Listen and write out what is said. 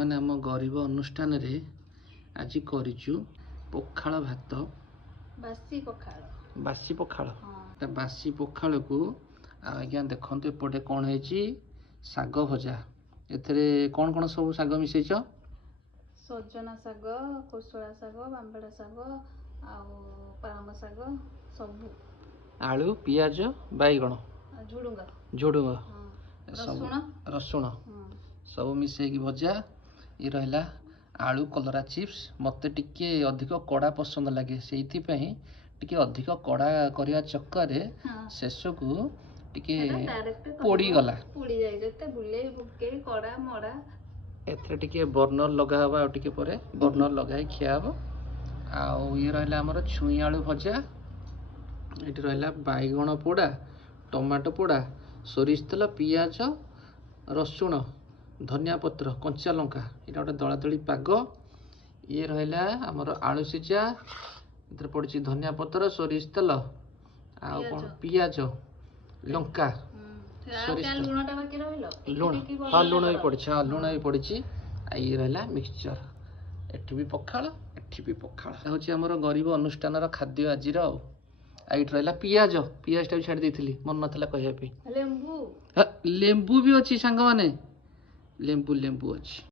ମାନେ ଆମ ଗରିବ ଅନୁଷ୍ଠାନରେ ଆଜି କରିଛୁ ପଖାଳ ଭାତ। ବାସି ପଖାଳ ବାସି ପଖାଳକୁ ଆଜ୍ଞା ଦେଖନ୍ତୁ ଏପଟେ କ'ଣ ହେଇଛି, ଶାଗ ଭଜା। ଏଥିରେ କ'ଣ କ'ଣ ସବୁ ଶାଗ ମିଶେଇଛ? ସଜନା ଶାଗ, କୋଶଳା ଶାଗ, ବାମ୍ବଡ଼ା ଶାଗ ଆଉ ପାଳଙ୍ଗ ଶାଗ ସବୁ, ଆଳୁ, ପିଆଜ, ବାଇଗଣ, ଝୁଡୁଙ୍ଗ, ରସୁଣ ସବୁ ମିଶେଇକି ଭଜା। ଇଏ ରହିଲା ଆଳୁ କଲରା ଚିପ୍ସ। ମୋତେ ଟିକେ ଅଧିକ କଡ଼ା ପସନ୍ଦ ଲାଗେ, ସେଇଥିପାଇଁ ଟିକେ ଅଧିକ କଡ଼ା କରିବା ଚକ୍କରରେ ଶେଷକୁ ଟିକେ ପୋଡ଼ିଗଲା। ଏଥିରେ ଟିକେ ବର୍ଣ୍ଣର ଲଗା ହେବ, ଆଉ ଟିକେ ପରେ ବର୍ଣ୍ଣର ଲଗାଇ ଖିଆ ହେବ। ଆଉ ଇଏ ରହିଲା ଆମର ଛୁଇଁ ଆଳୁ ଭଜା। ଏଠି ରହିଲା ବାଇଗଣ ପୋଡ଼ା, ଟମାଟୋ ପୋଡ଼ା, ସୋରିଷ ତେଲ, ପିଆଜ, ରସୁଣ, ଧନିଆ ପତ୍ର, କଞ୍ଚା ଲଙ୍କା, ଏଇଟା ଗୋଟେ ଦଳାଦଳି ପାଗ। ଇଏ ରହିଲା ଆମର ଆଳୁ ସିଝା। ଏଥିରେ ପଡ଼ିଛି ଧନିଆ ପତ୍ର, ସୋରିଷ ତେଲ, ଆଉ କ'ଣ ପିଆଜ, ଲଙ୍କା, ସୋରିଷ ତେଲ, ଲୁଣ। ହଁ, ଲୁଣ ବି ପଡ଼ିଛି। ଲୁଣ ବି ପଡ଼ିଛି। ଆଉ ଇଏ ରହିଲା ମିକ୍ସଚର। ଏଠି ବି ପଖାଳ, ଏଠି ବି ପଖାଳ। ହେଉଛି ଆମର ଗରିବ ଅନୁଷ୍ଠାନର ଖାଦ୍ୟ ଆଜିର। ଆଉ ଏଇଠି ରହିଲା ପିଆଜଟା ବି ଛାଡ଼ି ଦେଇଥିଲି, ମନେ ନଥିଲା କହିବା ପାଇଁ। ଲେମ୍ବୁ ବି ଅଛି ସାଙ୍ଗମାନେ, ଲେମ୍ବୁ ଅଛି।